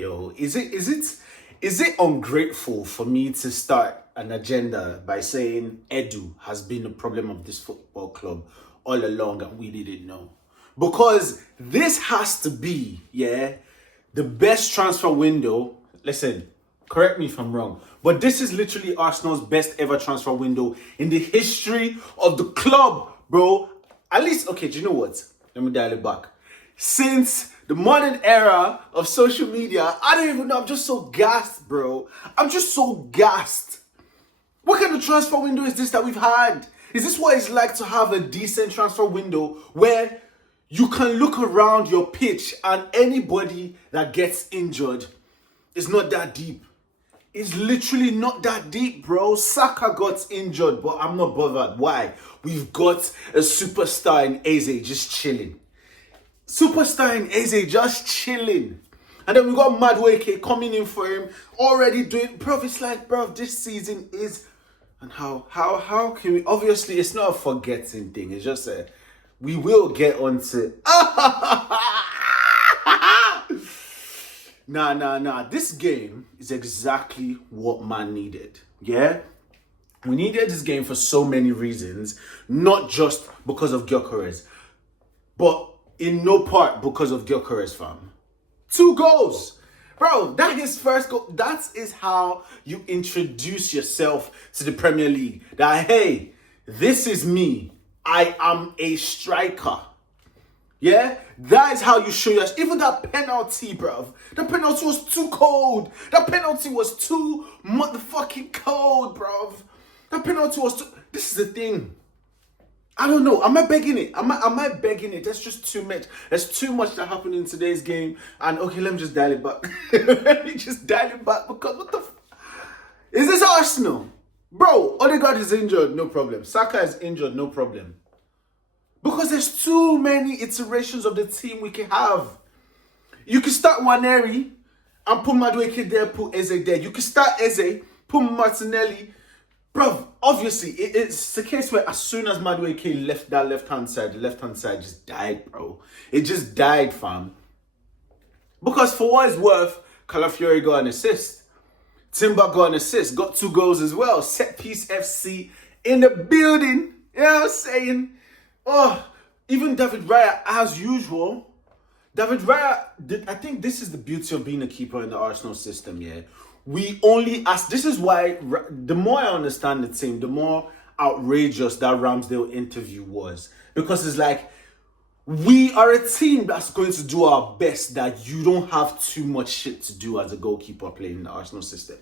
Yo, is it ungrateful for me to start an agenda by saying Edu has been the problem of this football club all along and we didn't know? Because this has to be, the best transfer window. Listen, correct me if I'm wrong, but this is literally Arsenal's best ever transfer window in the history of the club, bro. At least, okay, do you know what? Let me dial it back. Since the modern era of social media, I don't even know. I'm just so gassed, bro. I'm just so gassed. What kind of transfer window is this that we've had? Is this what it's like to have a decent transfer window where you can look around your pitch and anybody that gets injured is not that deep? It's literally not that deep, bro. Saka got injured, but I'm not bothered. Why? We've got a superstar in Eze just chilling. Superstar in Eze just chilling. And then we got Madueke coming in for him, already doing, bro, it's like, bro, this season is, and how can we, obviously it's not a forgetting thing, it's just a, we will get onto, nah, this game is exactly what man needed, yeah? We needed this game for so many reasons, not just because of Gyökeres, but in no part because of Gyökeres, fam. 2 goals. Bro, that is first goal. That is how you introduce yourself to the Premier League. That, hey, this is me. I am a striker. Yeah? That is how you show yourself. Even that penalty, bro. That penalty was too cold. That penalty was too motherfucking cold, bro. That penalty was too... This is the thing. I don't know. Am I begging it? Am I begging it? That's just too much. There's too much that happened in today's game. And okay, let me just dial it back. Let me just dial it back because what the is this Arsenal? Bro, Odegaard is injured, no problem. Saka is injured, no problem. Because there's too many iterations of the team we can have. You can start Nwaneri and put Madueke there, put Eze there. You can start Eze, put Martinelli. Bro, obviously, it's the case where as soon as Madueke left that left-hand side, the left-hand side just died, bro. It just died, fam. Because for what it's worth, Calafiori got an assist. Timber got an assist, got 2 goals as well. Set piece FC in the building. You know what I'm saying? Oh, even David Raya, as usual. David Raya, I think this is the beauty of being a keeper in the Arsenal system, yeah. We only ask, this is why, the more I understand the team, the more outrageous that Ramsdale interview was. Because it's like, we are a team that's going to do our best that you don't have too much shit to do as a goalkeeper playing in the Arsenal system.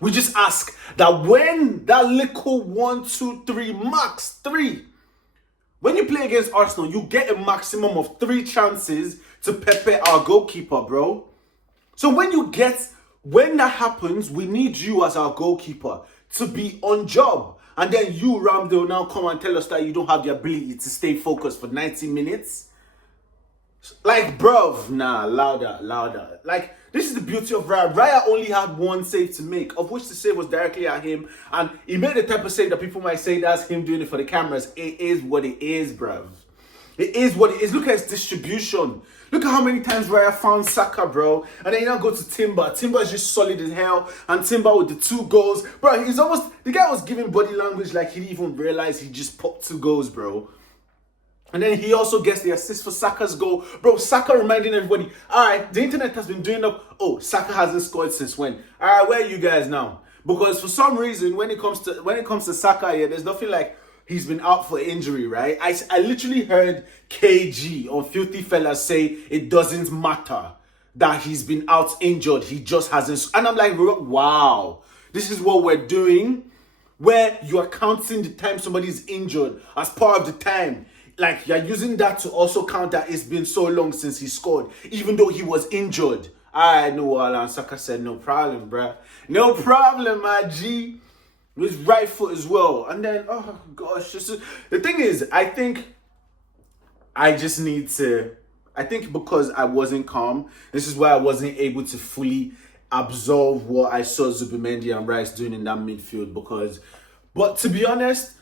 We just ask that when that little 1, 2, 3, max 3, when you play against Arsenal, you get a maximum of 3 chances to pepper our goalkeeper, bro. So when that happens, we need you as our goalkeeper to be on job. And then you, Ramsdale, now come and tell us that you don't have the ability to stay focused for 90 minutes. Like, bruv, nah, louder. Like, this is the beauty of Raya. Raya only had 1 save to make, of which the save was directly at him. And he made the type of save that people might say that's him doing it for the cameras. It is what it is, bruv. It is what it is. Look at his distribution. Look at how many times Raya found Saka, bro. And then you now go to Timber. Timber is just solid as hell. And Timber with the 2 goals. Bro, he's almost... The guy was giving body language like he didn't even realize he just popped 2 goals, bro. And then he also gets the assist for Saka's goal. Bro, Saka reminding everybody, all right, the internet has been doing up. Oh, Saka hasn't scored since when? All right, where are you guys now? Because for some reason, when it comes to Saka, yeah, there's nothing like... He's been out for injury, right? I literally heard KG on Filthy Fellas say it doesn't matter that he's been out injured. He just hasn't. And I'm like, wow, this is what we're doing, where you are counting the time somebody's injured as part of the time. Like, you're using that to also count that it's been so long since he scored, even though he was injured. I know, Alan Saka said, no problem, bruh. No problem, my G. With his right foot as well. And then, oh gosh, the thing is, I think because I wasn't calm, this is why I wasn't able to fully absorb what I saw Zubimendi and Rice doing in that midfield. But to be honest,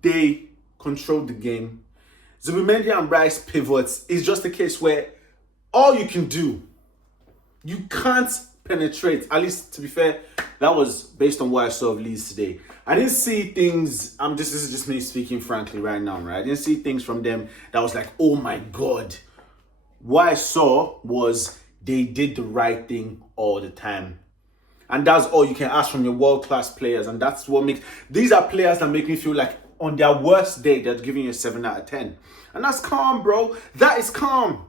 they controlled the game. Zubimendi and Rice pivots is just a case where all you can do, you can't penetrate. At least, to be fair, that was based on what I saw of Leeds today. I didn't see things. This is just me speaking frankly right now, right? I didn't see things from them that was like, oh my god. What I saw was they did the right thing all the time. And that's all you can ask from your world-class players. And that's what makes... These are players that make me feel like on their worst day, they're giving you a 7 out of 10. And that's calm, bro. That is calm.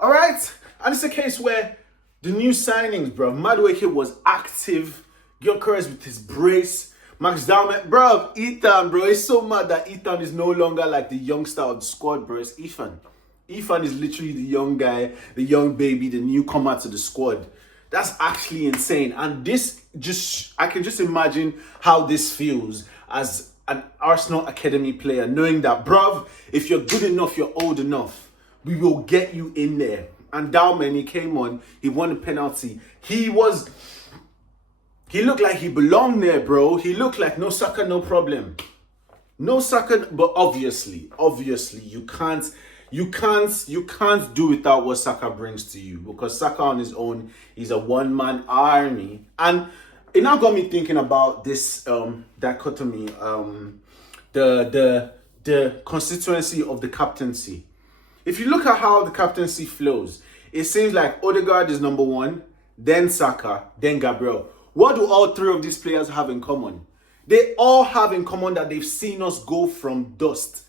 All right? And it's a case where the new signings, bro. Madueke was active. Gyökeres with his brace. Max Dalman, bro. Ethan, bro. It's so mad that Ethan is no longer like the youngster of the squad, bro. It's Ethan. Ethan is literally the young guy, the young baby, the newcomer to the squad. That's actually insane. And this I can just imagine how this feels as an Arsenal Academy player, knowing that, bruv, if you're good enough, you're old enough, we will get you in there. And Dalman, he came on, he won a penalty. He looked like he belonged there, bro. He looked like no Saka, no problem. No Saka, but obviously, you can't do without what Saka brings to you, because Saka on his own is a one-man army. And it now got me thinking about this dichotomy, the constituency of the captaincy. If you look at how the captaincy flows, it seems like Odegaard is number one, then Saka, then Gabriel. What do all three of these players have in common? They all have in common that they've seen us go from dust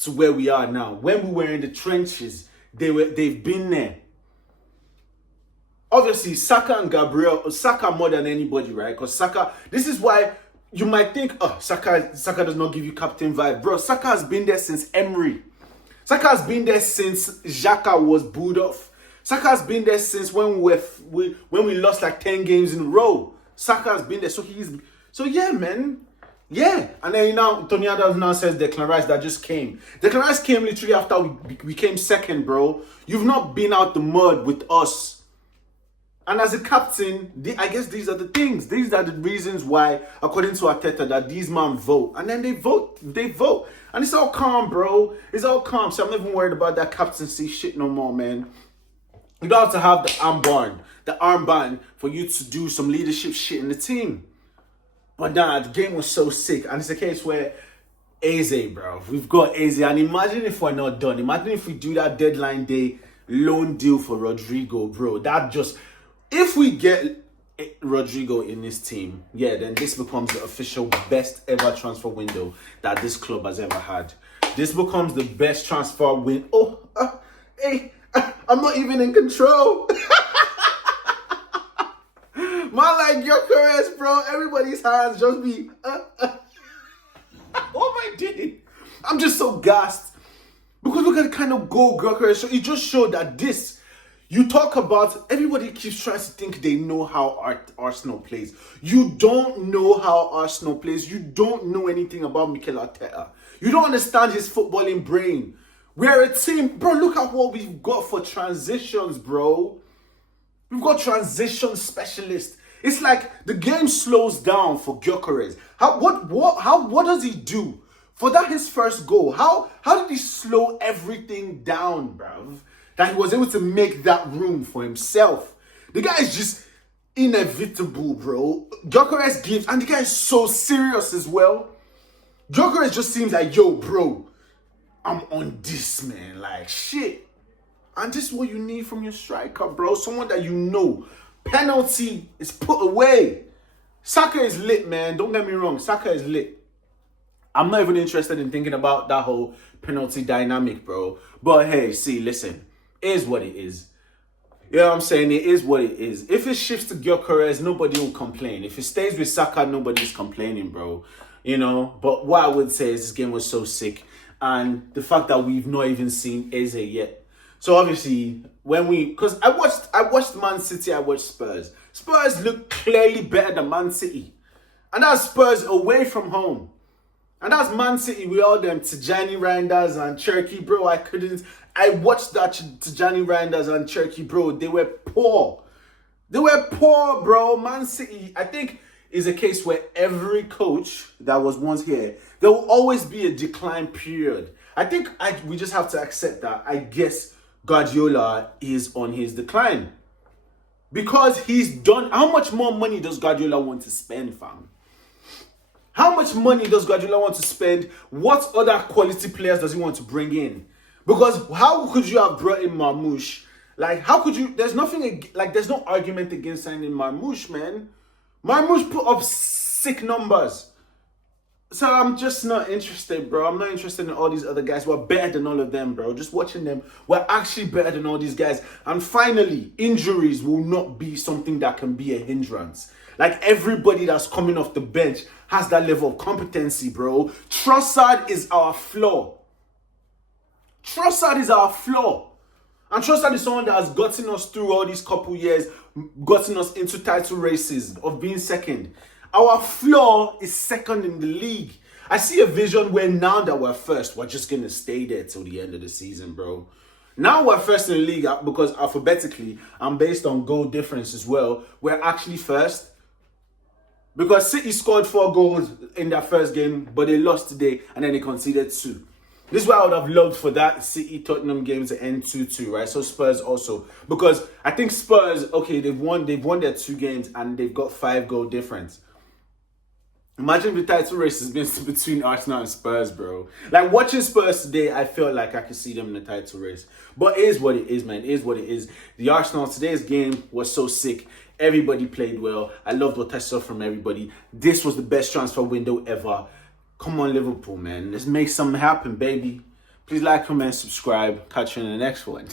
to where we are now. When we were in the trenches, they've been there. Obviously, Saka and Gabriel, Saka more than anybody, right? Because Saka, this is why you might think, oh, Saka does not give you captain vibe. Bro, Saka has been there since Emery. Saka has been there since Xhaka was booed off. Saka has been there since when we lost like 10 games in a row. Saka has been there. So yeah, man. Yeah. And then Tony Adams now says Declan Rice that just came. Declan Rice came literally after we came second, bro. You've not been out the mud with us. And as a captain, I guess these are the things. These are the reasons why, according to Arteta, that these men vote. And then they vote. And it's all calm, bro. It's all calm. So I'm not even worried about that captaincy shit no more, man. You don't have to have the armband for you to do some leadership shit in the team. But nah, the game was so sick. And it's a case where Eze, bro. We've got Eze. And imagine if we're not done. Imagine if we do that deadline day loan deal for Rodrigo, bro. If we get Rodrigo in this team, yeah, then this becomes the official best ever transfer window that this club has ever had. This becomes the best transfer win. I'm not even in control. Man, like Gyökeres, bro. Everybody's hands just be. What am I doing? I'm just so gassed. Because look at the kind of goal Gyökeres showed. It just showed that this. You talk about, everybody keeps trying to think they know how Arsenal plays. You don't know how Arsenal plays. You don't know anything about Mikel Arteta. You don't understand his footballing brain. We're a team, bro. Look at what we've got for transitions, bro. We've got transition specialists. It's like the game slows down for Gyökeres. What does he do? For that his first goal, how did he slow everything down, bruv? That he was able to make that room for himself. The guy is just inevitable, bro. Gyökeres gives, and the guy is so serious as well. Gyökeres just seems like, yo, bro, I'm on this, man. Like, shit. And this is what you need from your striker, bro. Someone that you know. Penalty is put away. Saka is lit, man. Don't get me wrong. Saka is lit. I'm not even interested in thinking about that whole penalty dynamic, bro. But hey, see, listen. It is what it is. You know what I'm saying? It is what it is. If it shifts to Gyökeres, nobody will complain. If it stays with Saka, nobody's complaining, bro. You know? But what I would say is this game was so sick. And the fact that we've not even seen Eze yet. So obviously, because I watched Man City, I watched Spurs. Spurs look clearly better than Man City. And that's Spurs away from home. And that's Man City with all them Tijani Reinders and Cherki, bro. I watched that Tijani Reinders and Cherki, bro. They were poor. They were poor, bro. Man City, I think, is a case where every coach that was once here, there will always be a decline period. I think we just have to accept that, I guess, Guardiola is on his decline. Because he's done. How much more money does Guardiola want to spend, fam? How much money does Guardiola want to spend? What other quality players does he want to bring in? Because how could you have brought in Marmoush? Like, how could you? There's nothing, like, there's no argument against signing Marmoush, man. Marmoush put up sick numbers. So I'm just not interested, bro. I'm not interested in all these other guys. We're better than all of them, bro. Just watching them, we're actually better than all these guys. And finally, injuries will not be something that can be a hindrance. Like, everybody that's coming off the bench has that level of competency, bro. Trossard is our flaw. Trossard is our flaw. And Trossard is someone that has gotten us through all these couple years, gotten us into title races of being second. Our flaw is second in the league. I see a vision where now that we're first, we're just going to stay there till the end of the season, bro. Now we're first in the league because alphabetically and based on goal difference as well, we're actually first. Because City scored 4 goals in their first game, but they lost today and then they conceded 2. This is why I would have loved for that City-Tottenham game to end 2-2, right? So Spurs also. Because I think Spurs, okay, they've won their 2 games and they've got 5 goal difference. Imagine the title race has been between Arsenal and Spurs, bro. Like, watching Spurs today, I felt like I could see them in the title race. But it is what it is, man. It is what it is. The Arsenal, today's game was so sick. Everybody played well. I loved what I saw from everybody. This was the best transfer window ever. Come on, Liverpool, man. Let's make something happen, baby. Please like, comment, subscribe. Catch you in the next one.